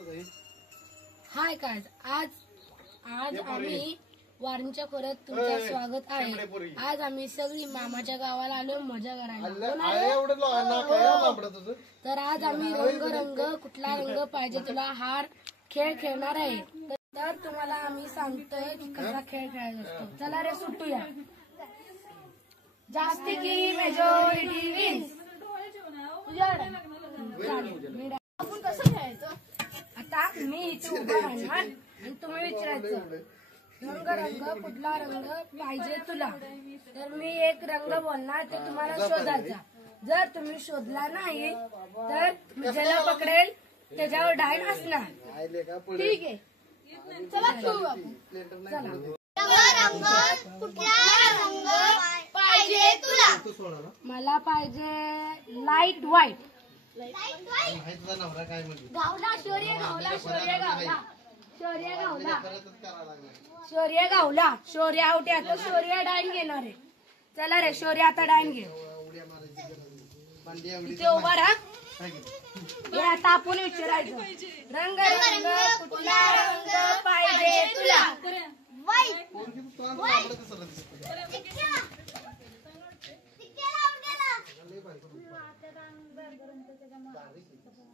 Hi guys, आज आम्ही वारणीच्या खोऱ्यात तुमचं स्वागत आहे। आज आम्ही सगळी मामाच्या गावाला आलो मजा करायला। तर आज आम्ही रंग कुठला रंग पाहिजे तुला हार खेळ खेळणार आहे। तर तुम्हाला आम्ही सांगतोय कसा खेळ खेळायचा असतो। चला रे सुटूया। जास्ती की मेजॉरिटी विन्स। आपण कसं खेळायचं? आता मी इथे उभा राहणार आणि तुम्ही विचारायचं रंग कुठला रंग पाहिजे तुला। तर मी एक रंग बोलणार ते तुम्हाला शोधायचा। जर तुम्ही शोधला नाही तर ज्याला पकडेल त्याच्यावर डायन असणार। ठीक आहे, चला खेळू आपण। रंग कुठला रंग पाहिजे तुला? मला पाहिजे लाईट व्हाईट। गावला शौर्य गावला शौर्य गावला शौर्य गावला शौर्य गावला शौर्य आउट आहे। आता शौर्य डायन घेणार आहे। चला रे शौर्य आता डायन घे। तिथे उभा राहा। हे आता आपण विचारायचं रंग कुठला रंग पाहिजे तुला?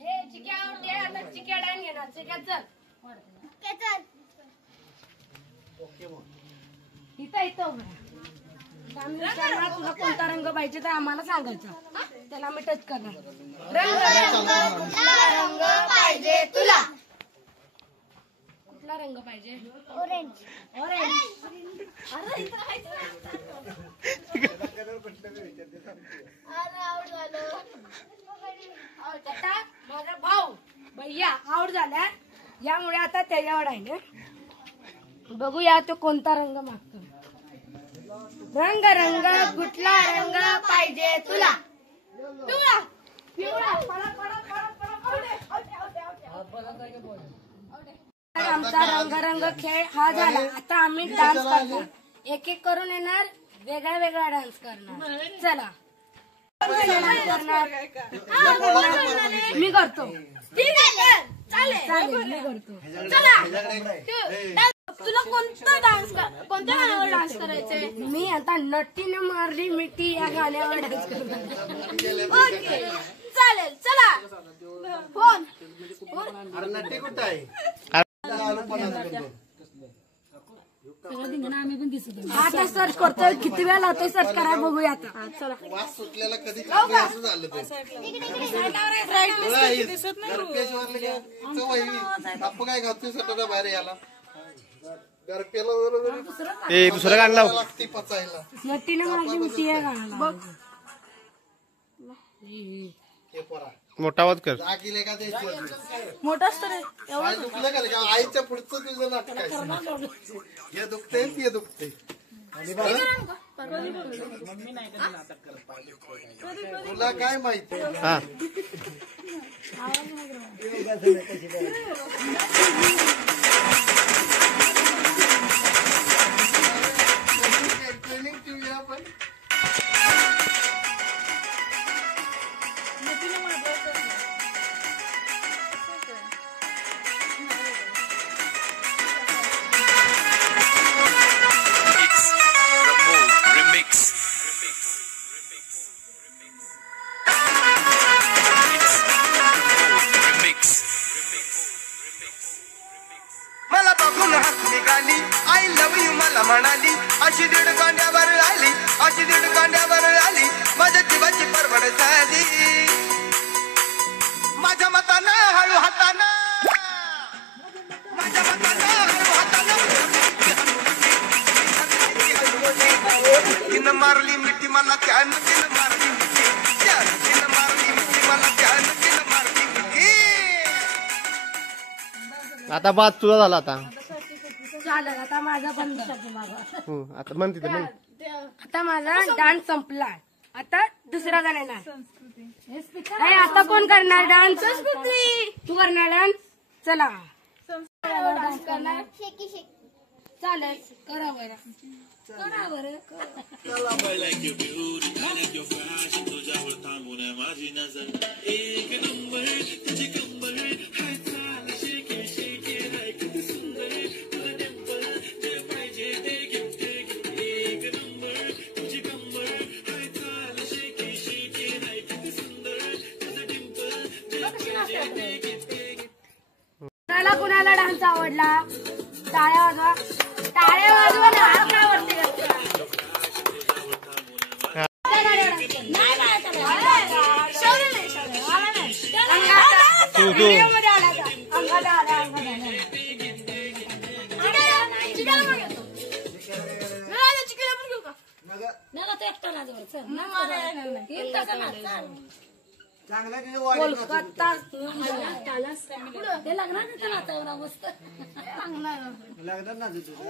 हे चिक्या आउट आहे। आता चिक्या डायन घेणार। चिक्या चल इथं तुला कोणता रंग पाहिजे तर आम्हाला सांगायचा। त्याला आम्ही टच करणार। रंग पाहिजे तुला? कुठला रंग पाहिजे? ऑरेंज। आता माझा भाऊ भैया आउट झाला। यामुळे आता त्याच्यावर आहे। बघूया तो कोणता रंग मागतो। रंग कुठला रंग पाहिजे तुला? पिवळा पिवळा। आमचा रंग खेळ हा झाला। आता आम्ही डान्स करणार। एक एक करून येणार, वेगळा वेगळा डान्स करणार। चला मी करतो। ठीक आहे चालेल मी करतो। चला तुला कोणता कोणत्या गाण्यावर डान्स करायचंय? मी आता नट्टीने मारली मिट्टी या गाण्यावर डान्स करणार। ओके चालेल चला। फोन नट्टी कुठं आहे? आता सर्च करतोय। किती वेळ लावतोय सर्च करायला बघूया आता। चला वास सुटलेला कधी असं झालं ते काय घातोय सटना बाहेर याला दुसरं गाणं लाव लागते पचायला। नट्टीने मारली मिट्टी या गाण्याला बघ। मोठा आवाज कर। मोठाच तर दुखलं का? आईच्या पुढचं तुझं नाटक आहे। हे दुखते ते दुखते। तुला काय माहिती? ट्रेनिंग ठेवूया आपण। मला बघून हात निघाली आय लव्ह यू मला म्हणाली। अशी दीड कांड्यावर आली अशी दीड कांड्यावर आली। माझ्या जीवाची परवड झाली। माझ्या मतानं हळू हातानं माझ्या मतानं हळू हातानं तिनं मारली मिठी मला त्यानं तिनं मारली मिठी तिनं मारली मिठी मला त्यानं तिनं मारली मिठी। आता बाद तुझा झाला। आता झालं आता माझा बंद। आता म्हणते आता माझा डान्स संपला। आता दुसरा गाणं येणार। आता कोण करणार डान्स? तू करणार डान्स? चला डान्स करणार। चालेल करा बरं करा बरं। तुझ्यावर थांबून माझी नजर एक नंबर तुझी कंबर कुणाला कुणाला डान्स आवडला टाळ्या वाजवा. टाळ्या वाजवा ना, हात काय वरती करता? व्हिडिओमध्ये आला का? अंगाला आला, अंगाला आला. कोलकाता लग्नात नाचत होतो.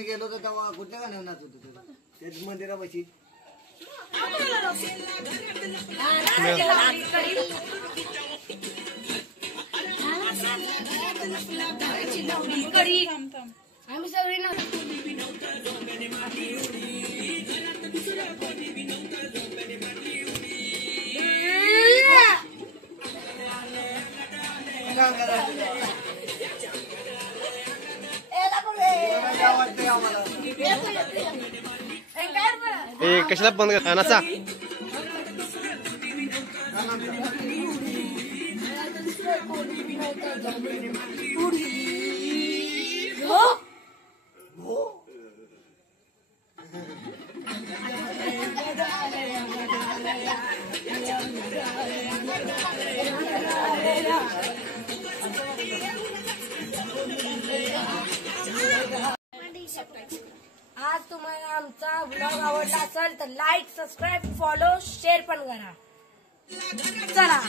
गेलो तर तेव्हा कुठल्या गाण्यावर नाचत होतो त्याच मंदिरापाशी. आम्ही सगळी ना आवडते आम्हाला. कशाला बंद कर नाचा. आज तुम्हाला आमचा व्लॉग आवडला असेल तर लाईक, सबस्क्राईब, फॉलो, शेअर पण करा. चला.